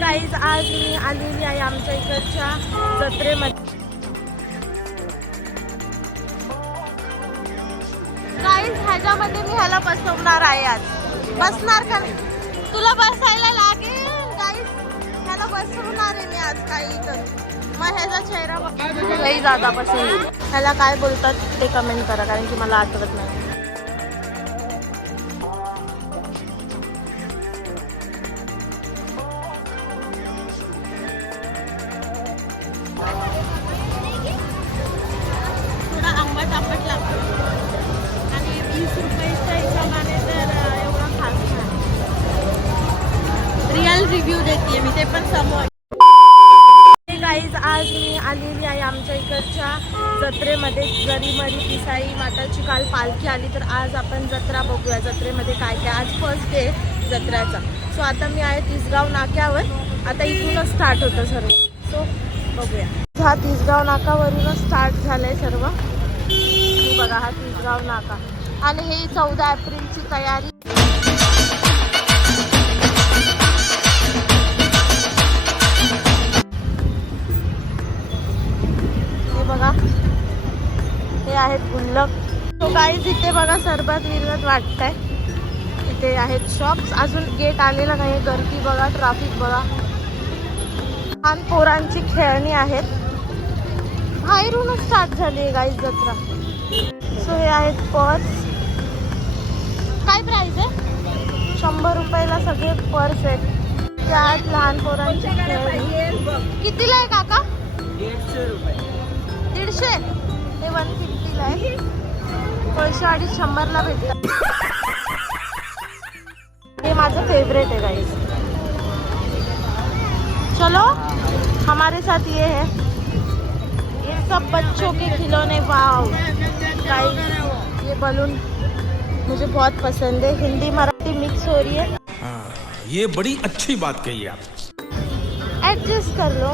Guys आज मी आलेली आहे आमच्या इकडच्या जत्रेमध्ये. गाईज ह्याच्यामध्ये मी ह्याला बसवणार आहे आज. बसणार का नाही? तुला बसायला लागेल गाईज ह्याला बसवणार आहे मी आज काही करून मग ह्याचा चेहरा बघ. लई जादा पसंत ह्याला काय बोलतात ते कमेंट करा कारण की मला आठवत नाही. ते पण समोर. गाईज आज मी आलेली आहे आमच्या इकडच्या जत्रेमध्ये. गरीमरी पिसाई माताची काल पालखी आली तर आज आपण जत्रा बघूया. जत्रेमध्ये काय काय? आज फर्स्ट डे जत्रेचा. सो आता मी आहे तिसगाव नाक्यावर. आता इथूनच स्टार्ट होतं सर्व. सो बघूया. हा तिसगाव नाकावरूनच स्टार्ट झालंय सर्व. बघा हा तिसगाव नाका. आणि हे चौदा एप्रिलची तयारी गुल्लक तो काहीच इथे बघा सरबत विरबत वाटतंय. इथे आहेत शॉप्स अजून गेट आलेला नाही गर्दी बघा ट्राफिक बघा. लहान पोरांची खेळणी आहेत. बाहेरूनच स्टार्ट झाली आहे गाईज जत्रा. सो हे आहेत पर्स काय प्राइस आहे? शंभर रुपयाला सगळे पर्स आहेत. ते आहेत लहान पोरांची खेळणी. कितीला आहे काका? दीडशे हे वन फिफ्टीला आहे दोनशे अडीच शंभरला भेटतात हे माझं फेवरेट आहे गाईज चलो हमारे साथ ये है। ये सब बच्चों के खिलौने वाओ गाइस ये बलून मुझे बहुत पसंद है। हिंदी मराठी मिक्स हो रही है। हाँ, ये बड़ी अच्छी बात कही आप। एडजस्ट कर लो।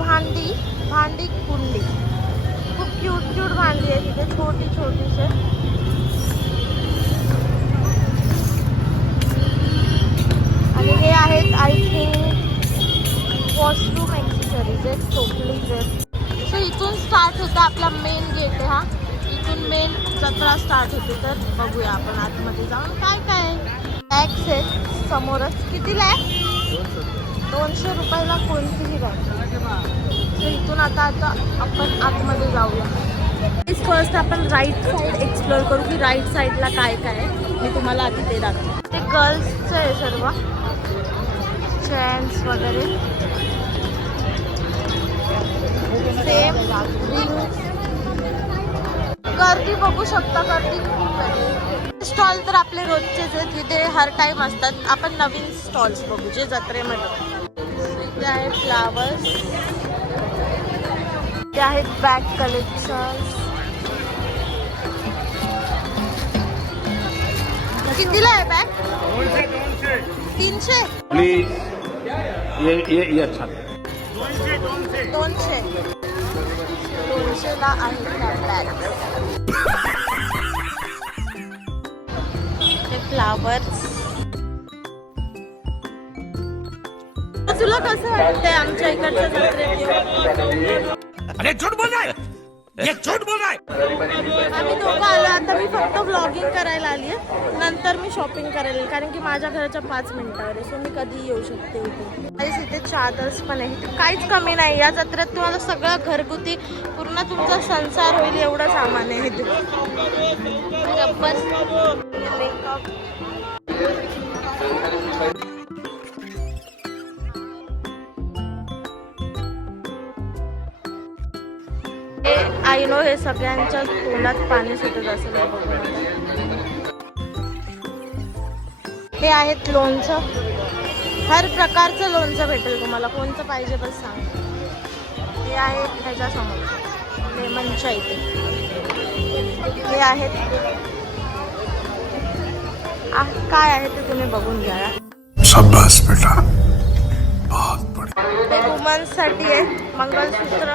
भांडी भांडी कुंडी. खूप क्यूट क्यूट भांडी आहे तिथे छोटी छोटीशी. आणि हे आहेत आय थिंक वॉशरूम ॲक्सेसरीज आहेत टोपलीज आहेत सो इथून स्टार्ट होतं आपला मेन गेट आहे हा. इथून मेन जत्रा स्टार्ट होते. तर बघूया आपण आतमध्ये जाऊन काय काय. लॅक्स आहेत समोरच. किती लॅक्स दोनशे रुपयाला कोणतीही बॅग सो इथून आता आता आपण आतमध्ये जाऊया. फर्स्ट आपण राईट साईड एक्सप्लोर करू की राईट साईडला काय काय आहे. मी तुम्हाला आधी ते दाखवते. ते गर्ल्सचं आहे सर्व. चॅन्स वगैरे. सेम गर्दी बघू शकता गर्दी खूप आहे. स्टॉल तर आपले रोजचेच आहेत. तिथे हर टाईम असतात. आपण नवीन स्टॉल्स बघू जे जत्रेमध्ये. इथे आहे फ्लावर्स इथे आहेत बॅग कलेक्शन कितीला आहे बॅग तीनशे प्लीज ये ये ये अच्छा। दोनशे। दोनशेला आहे त्या बॅग हे फ्लावर्स तुला कसं वाटतंय आमच्या इकडच्या जत्रेत? अरे झूठ बोल रहा है ये झूठ बोल रहा है आम्ही दोघं आलो आता मी फक्त ब्लॉगिंग करायला आली आहे. नंतर मी शॉपिंग करायला. कारण की माझ्या घराच्या पाच मिनिटावर आहे सो मी कधी येऊ शकते इथे. गाईस, इथे चादर्स पण आहे इथे काहीच कमी नाही या जत्रेत तुम्हाला सगळं घरगुती पूर्ण तुमचा संसार होईल एवढं सामान आहे. इथे मेकअप. आय नो हे सगळ्यांच्या तोंडात पाणी सुटत असेल हे आहेत लोणचं. हर प्रकारचं लोणचं भेटेल तुम्हाला. कोणतं पाहिजे बस सांग. हे आहे ह्याच्यासमोर. लेमनच्या इथे हे आहेत आ, काय आहे ते तुम्ही बघून घ्या. बेटा. हे वुमन्ससाठी आहे मंगलसूत्र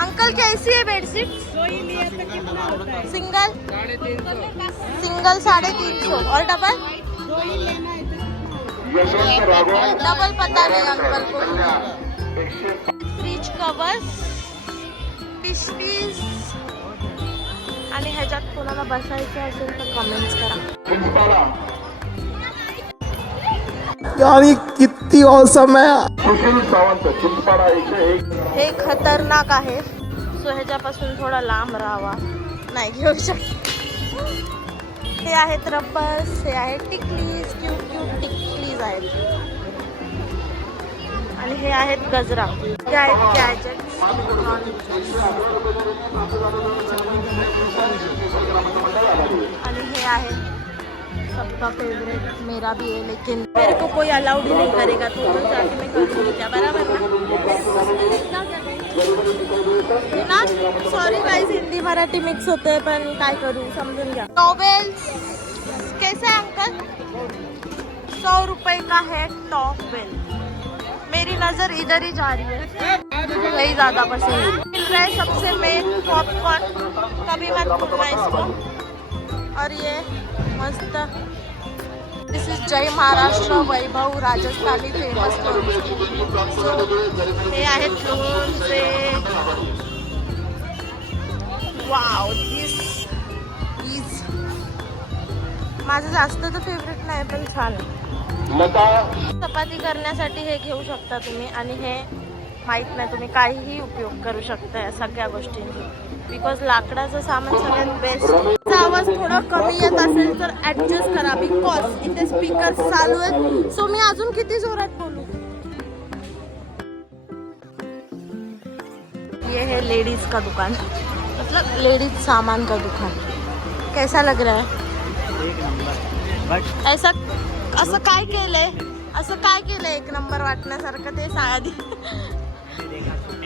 अंकल कैसी है बेडशीट सिंगल सिंगल साढ़े तीन सौ। और डबल डबल पता नहीं अंकल को। फ्रीज कवर्स पिशवीज आणि ह्याच्यात कोणाला बसायचं असेल तर कमेंट्स करा. यानी कितनी औसम है। हे खतरनाक आहे. सो ह्याच्यापासून थोडा लांब राहावा. नाही, घेऊ शकत. हे आहेत हे टिकलीज, क्यूट क्यूट टिकलीज आहेत. आणि हे आहेत गजरा. हे आहेत गॅजेट्स आणि हे आहेत सबका फेवरेट मेरा भी है, लेकिन मेरे को कोई अलाउड ही नहीं करेगा तो उधर जाके मैं करूँगी क्या? बराबर ना? Sorry guys Hindi Marathi mix होते हैं पण काय करू समजून घ्या। टॉवेल्स कैसे अंकल सौ रुपए का है टॉवेल मेरी नज़र इधर ही जा रही है। वही ज़्यादा पसंद मिल रहा है सबसे मेन पॉपकॉर्न कभी मत भूलना इसको। और ये मस्त. This is Jai Maharashtra Vaibhav Rajasthani famous so हे आहेत लोणचे. वाव दिस इज माझं जास्त तर फेवरेट नाही पण छान. चपाती करण्यासाठी हे घेऊ शकता तुम्ही आणि हे माहीत नाही तुम्ही काहीही उपयोग करू शकता या सगळ्या गोष्टींची. बिकॉज लाकडाचं सामान सगळ्यात बेस्ट आवाज थोडा कमी येत असेल तर ऍडजस्ट करा. बिकॉज इथे स्पीकर चालू आहेत. सो मी अजून किती जोरात बोलू? ये है लेडीज का दुकान. मतलब लेडीज सामान का दुकान. कैसा लग रहा है? ऐसा असं काय केलंय? असं काय केलंय एक नंबर वाटण्यासारखं ते आधी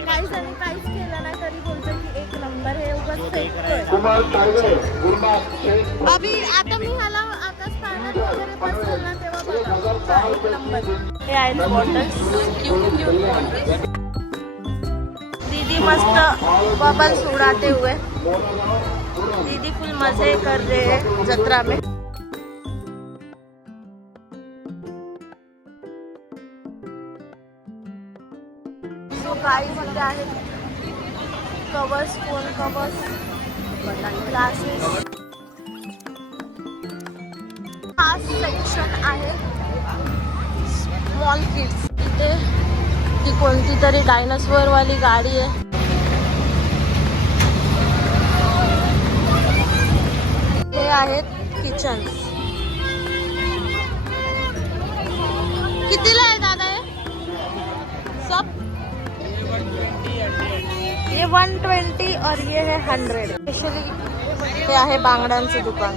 काहीच आणि काहीच केलं नाही तरी बोलतो की एक नंबर हे उगाच फेकतोय कुमार टायगर गुरुनाथ शेख अभि आता मी ह्याला आकाश पाण्यात वगैरे बसवेल ना तेव्हा बघा. एक नंबर. हे आहेत बॉटल्स क्यूट क्यूट दीदी मस्त बबल्स उड़ाते हुए. दीदी फुल मजे कर रहे हैं जत्रा में. सो आहेत. कवर्स फोन कवर्स ग्लासेस हा सेक्शन आहे. स्मॉल किड्स इथे ती कोणती तरी डायनासोरवाली गाडी आहे. हे आहेत किचन कितीला आहे ये वन ट्वेंटी और ये है हंड्रेड स्पेशली हे आहे बांगड्यांचं दुकान.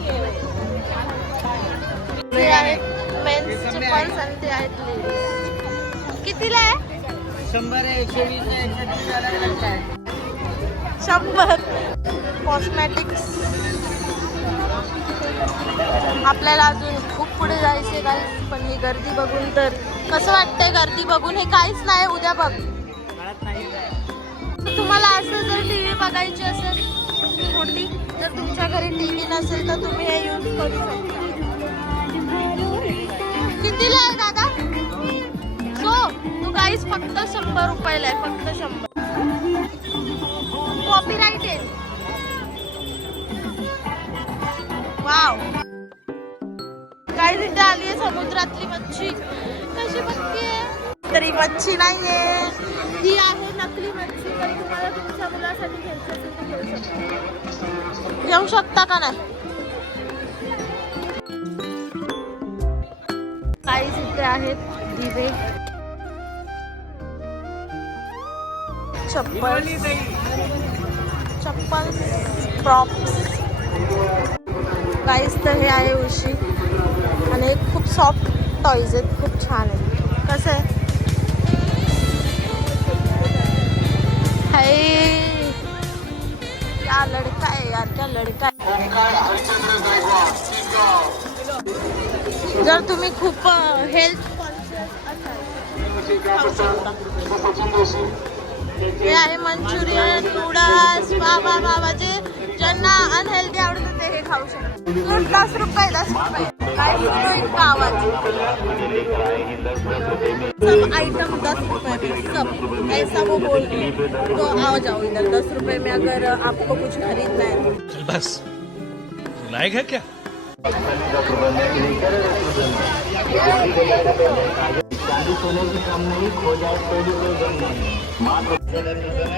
हे आहेत मेन्सचे पर्स आणि ते आहेत लेडीज कितीला आहे? शंभर एकशे वीस एकशे कॉस्मॅटिक्स आपल्याला अजून खूप पुढे जायचे काय पण ही गर्दी बघून तर. कसं वाटतंय गर्दी बघून? हे काहीच नाही उद्या बघ. तुम्हाला असं जर टी व्ही बघायची असेल मोठी जर तुमच्या घरी टी व्ही नसेल तर तुम्ही हे यूज करू शकता. कितीला आहे दादा? सो तू काहीच फक्त शंभर रुपयाला आहे फक्त शंभर. कॉपीराइट आहे. वाव काय तिथे आली आहे समुद्रातली मच्छी. कशी बघती तरी मच्छी नाहीये. ही आहे नकली मच्छी तर तुम्हाला तुमच्या मुलासाठी घ्यायची असेल तर घेऊ शकता. घेऊ शकता का नाही? काही इथे आहेत दिवे. चप्पल. चप्पल प्रॉप्स काहीच तर हे आहे उशी. आणि खूप सॉफ्ट टॉईज आहेत खूप छान आहेत. कसं आहे? क्या लड़का है यार क्या लड़का है जर तुम्ही खूप हेल्थ हे आहे मंचुरियन नूडल्स बाबा बाबा जे ज्यांना अनहेल्दी आवडत ते हे खाऊ शकतात दोन रुपये दस रुपये सब आइटम दस रुपए में सब ऐसा वो बोल रहे तो आओ जाओ इधर दस रुपए में अगर आपको कुछ खरीदना है तो बस लायक है क्या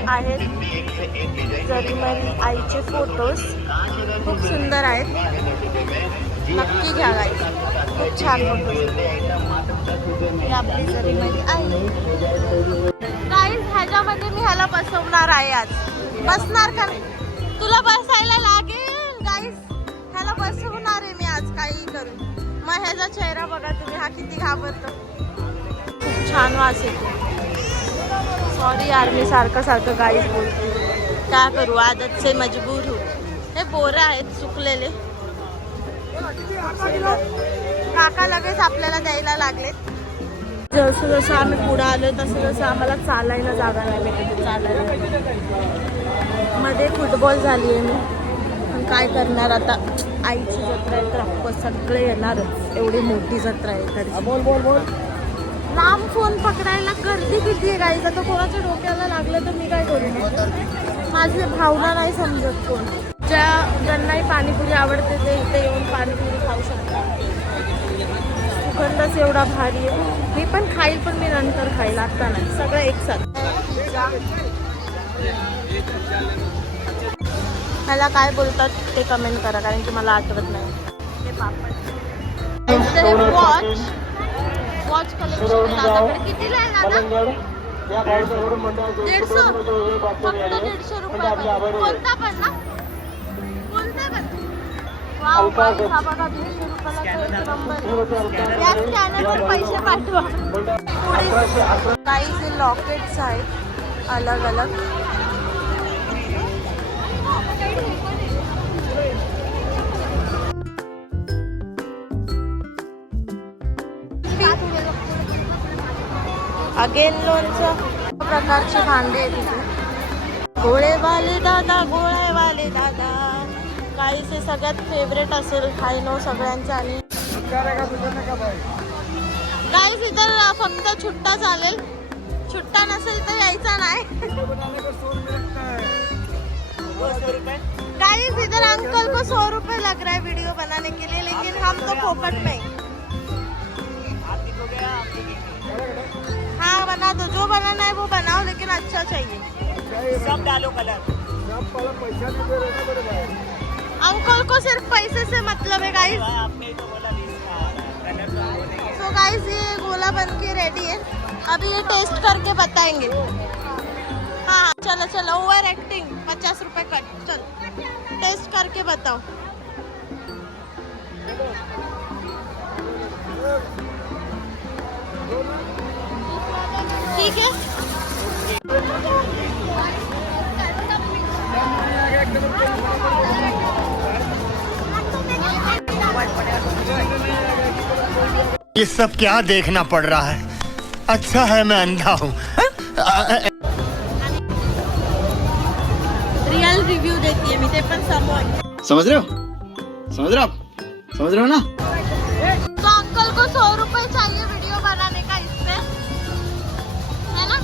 आहेत जरी जरीमरी आईचे फोटोज खूप सुंदर आहेत नक्की घ्या गाई खूप छान आपली जरी आपली आहे. गाईज ह्याच्यामध्ये मी ह्याला बसवणार आहे आज. बसणार का तुला बसायला लागेल गाईज ह्याला बसवणार आहे मी आज काही करून. मग ह्याचा चेहरा बघा तुम्ही. हा किती घाबरतो. खूप छान वास येतो. सॉरी यार मी सारखं सारखं गाईच बोलतो. काय करू? आदत से मजबूर हो हे बोरं आहेत चुकलेले काका लगेच आपल्याला द्यायला लागले. जसं जसं आम्ही पुढं आलो तसं जसं आम्हाला चालायला जागा नाही भेटत चालायला. मध्ये फुटबॉल झाली आहे मी. पण काय करणार आता? आईची जत्रा आहे तर आपण सगळे येणारच. एवढी मोठी जत्रा आहे. बोल बोल बोल. लांब फोन पकडायला गर्दी किती आहे गाईज आता कोणाच्या डोक्याला लागलं तर मी काय करू? माझी भावना नाही समजत कोण. ज्या ज्यांनाही पाणीपुरी आवडते ते इथे येऊन पाणीपुरी खाऊ शकतात. सुगंधच एवढा भारी आहे. मी पण खाईल पण मी नंतर खाईल. आता नाही. सगळं एक साथ. ह्याला काय बोलतात ते कमेंट करा कारण की मला आठवत नाही. पापड. वॉच वॉच कलेक्शन दादाकडे कितीला आहे दादा दीडशे. फक्त दीडशे रुपये कोणता पण ना? काही जे लॉकेट्स आहेत अलग अलग अगेन लोणचं प्रकारचे भांडे आहेत गोळेवाले दादा गोळेवाले दादा. काहीचे सगळ्यात फेवरेट असेल हाय नो सगळ्यांचं आणि काहीच इतर फक्त छुट्टा चालेल. छुट्टा नसेल तर यायचा नाही. गाइस इधर अंकल को सौ रुपए लग रहा है वीडियो बनाने के लिए लेकिन हम तो फोकट में हाँ. बना दो। जो बनाना है वो बनाओ लेकिन अच्छा चाहिए। सब डालो कलर। अंकल को सिर्फ़ पैसे से मतलब है गाइस तो गाइस ये गोला बन के रेडी है। अभी ये टेस्ट करके बताएँगे। हाँ हाँ चलो चलो ओवर एक्टिंग पचास रुपए कट चलो टेस्ट करके बताओ। ठीक है? ये सब क्या देखना पड़ रहा है? अच्छा है मैं अंधा हूँ। रियल रिव्यू देती है समझ रहे हो? समझ रहे हो समझ रहे हो ना? तो अंकल को सौ रुपए चाहिए वीडियो बनाने का इससे है ना?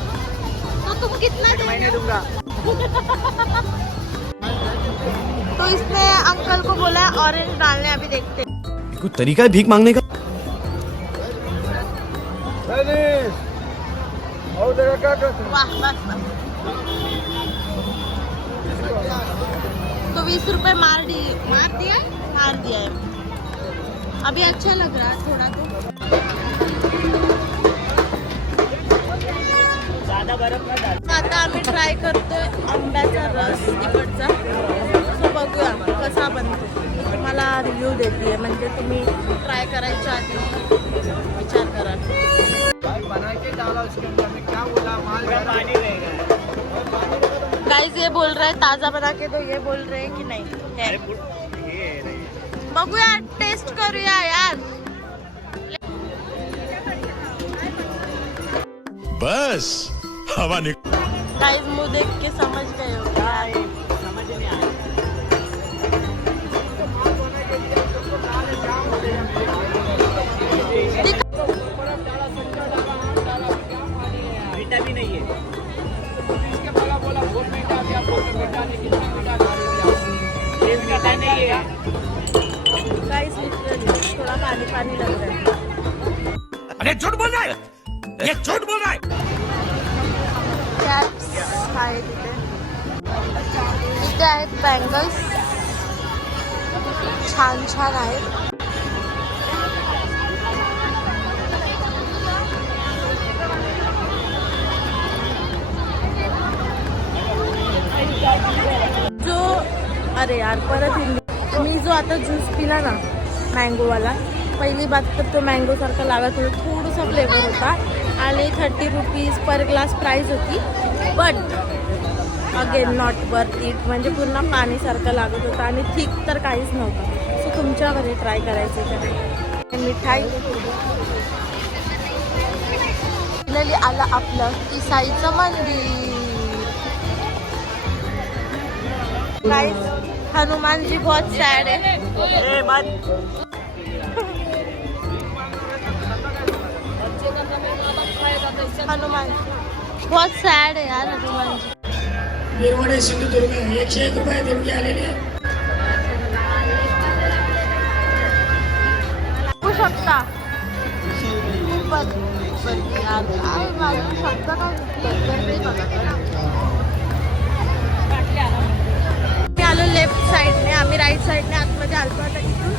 तो तुम कितना देंगे? दूँगा। तो इसने अंकल को बोला है ऑरेंज डालने अभी देखते हैं। कोई तरीका है भीख मांगने का? तो बीस रुपए मार दिए मार दिया मार दिया है अभी अच्छा लग रहा है थोड़ा तो. आता आम्ही ट्राय करतोय आंब्याचा रस तिकडचा सो बघूया कसा बनतो. मी तुम्हाला रिव्ह्यू देते म्हणजे तुम्ही ट्राय करायच्या आधी विचार करा. बना के डाला उसके अंदर में क्या बोला? माल पानी रहेगा गाइस ये बोल रहे हैं ताज़ा बना के दो ये बोल रहे हैं कि नहीं। हे. बघूया टेस्ट करूया यार बस हवा निकल गाइस मुँह देख के समझ गए हो लिटरली थोड़ा रहा है अरे झूठ बोल रहा है ये झूठ बोल रहा है कॅप्स आहे तिथे इथे आहेत बँगल्स छान छान आहेत. जो अरे यार परत हिंदी जो आता ज्यूस पिला ना मँगोवाला पहिली बात तर तो मँगोसारखा लागत होता थोडंसं फ्लेवर होता. आणि thirty rupees per glass price होती. But again not worth it म्हणजे पूर्ण पाणीसारखं लागत होतं आणि थिक तर काहीच नव्हतं. सो तुमच्यावर ट्राय करायचं तर मिठाई. फायनली आलं आपलं इसाईचं मंदिर. हनुमान जी बहुत सैड है। हनुमान बहुत सैड है यार हनुमान जी सिंधुदुर्ग एकशे एक रुपये देणगी आलेली आहे शकता। खूपच शब्द काय? लेफ्ट साईडने आम्ही राईट साईडने आतमध्ये आलतो आता इथून.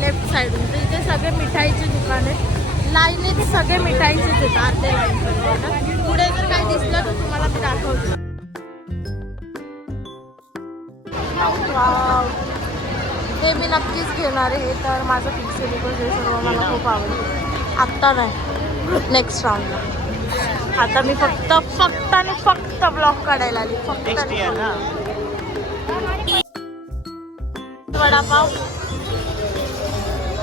लेफ्ट साईडून तर इथे सगळे मिठाईचे दुकान आहेत. लाईनीत सगळे मिठाईचेच आहेत. अर्धे लाईन पुढे जर काय दिसलं तर तुम्हाला मी दाखवतो. हे मी नक्कीच घेणार आहे. तर माझं फिक्स आहे बिकॉज हे सर्व मला खूप आवडतं. आत्ता नाही. नेक्स्ट राऊंडला आता मी फक्त फक्त आणि फक्त ब्लॉक काढायला आली. फक्त. वडापाव.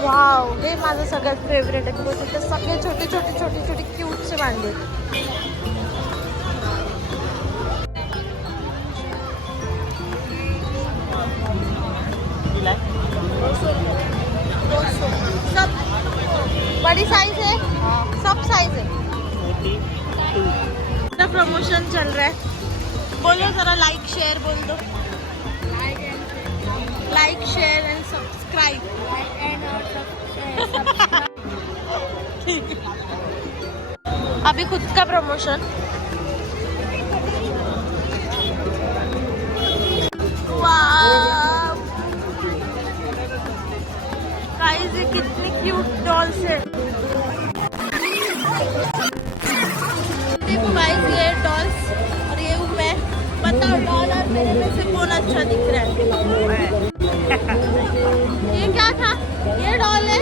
वाव हे माझं सगळ्यात फेवरेट आहे. बिकॉज तिथे सगळे छोटे छोटे छोटे छोटे क्यूटचे भांडे सब. बड़ी साइज है सब साइज है प्रमोशन चल रहा है. बोलो जरा लाइक शेयर बोल दो. अभी खुद का प्रमोशन कितनी क्यूट डॉल्स है। देखो गाइस ये डॉल्स और ये हूँ मैं। बताओ डॉल और मेरे में से कौन अच्छा दिख रहा है? ये क्या था? ये डॉल है?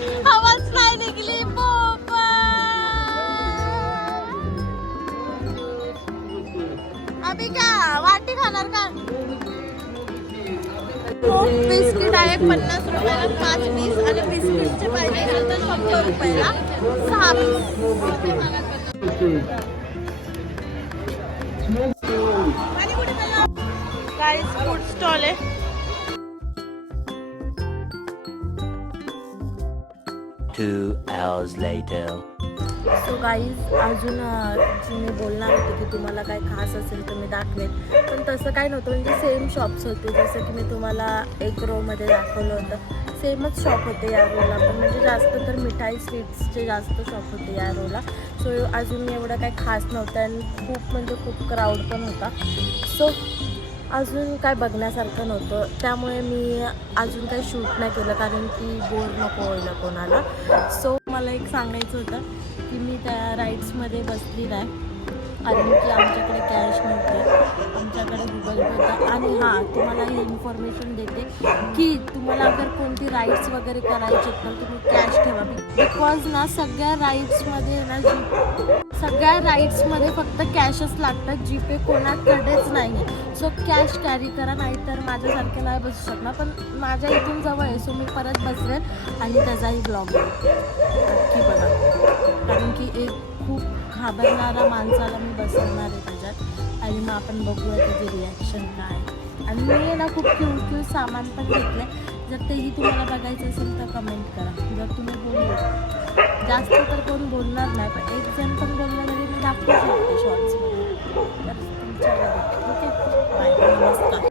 खूप बिस्किट आहे पन्नास रुपयाला पाच पीस आणि बिस्किटचे पाहिजे असेल तर शंभर रुपयाला सहा पीस गाईस फूड स्टॉल आहे. Two hours later. So guys अजून जी मी बोलणार होते की तुम्हाला काय खास असेल तर मी दाखवेन. पण तसं काय नव्हतं म्हणजे सेम शॉप्स होते. जसं की मी तुम्हाला एक रोमध्ये दाखवलं होतं. सेमच शॉप होते या रोला पण म्हणजे जास्त तर मिठाई स्वीट्सचे जास्त शॉप होते या रोला सो अजून एवढं काही खास नव्हतं. आणि खूप म्हणजे खूप क्राऊड पण होता. सो अजून काय बघण्यासारखं नव्हतं. त्यामुळे मी अजून काही शूट नाही केलं. कारण की बोर नको व्हायला कोणाला. सो मला एक सांगायचं होतं की मी त्या राईड्समध्ये बसली नाही. कारण की आमच्याकडे कॅश नव्हते. आमच्याकडे गुगल पे होता. आणि हां तुम्हाला ही इन्फॉर्मेशन देते की तुम्हाला अगर कोणती राईड्स वगैरे करायची तर तुम्ही कॅश ठेवा. बिकॉज ना सगळ्या राईड्समध्ये ना जी सगळ्या राईड्समध्ये फक्त कॅशच लागतात. जीपे कोणाकडेच नाही सो कॅश कॅरी करा नाहीतर माझ्यासारखे नाही बसू शकणार. पण माझ्या इथून जवळ आहे सो मी परत बसवेन आणि त्याचाही ब्लॉग नक्की बघा. कारण की एक खूप घाबरणारा माणसाला मी बसवणार आहे त्याच्यात आणि मग आपण बघूया त्याची रिॲक्शन काय. आणि मी ना खूप क्यूट क्यूट सामान पण घेतलं जर तेही तुम्हाला बघायचं असेल तर कमेंट करा. जर तुम्ही बोलले जास्त तर कोण बोलणार नाही पण एक जण पण बोललं तरी मी दाखवू शकते शॉर्ट्समध्ये तर तुमच्यावर ओके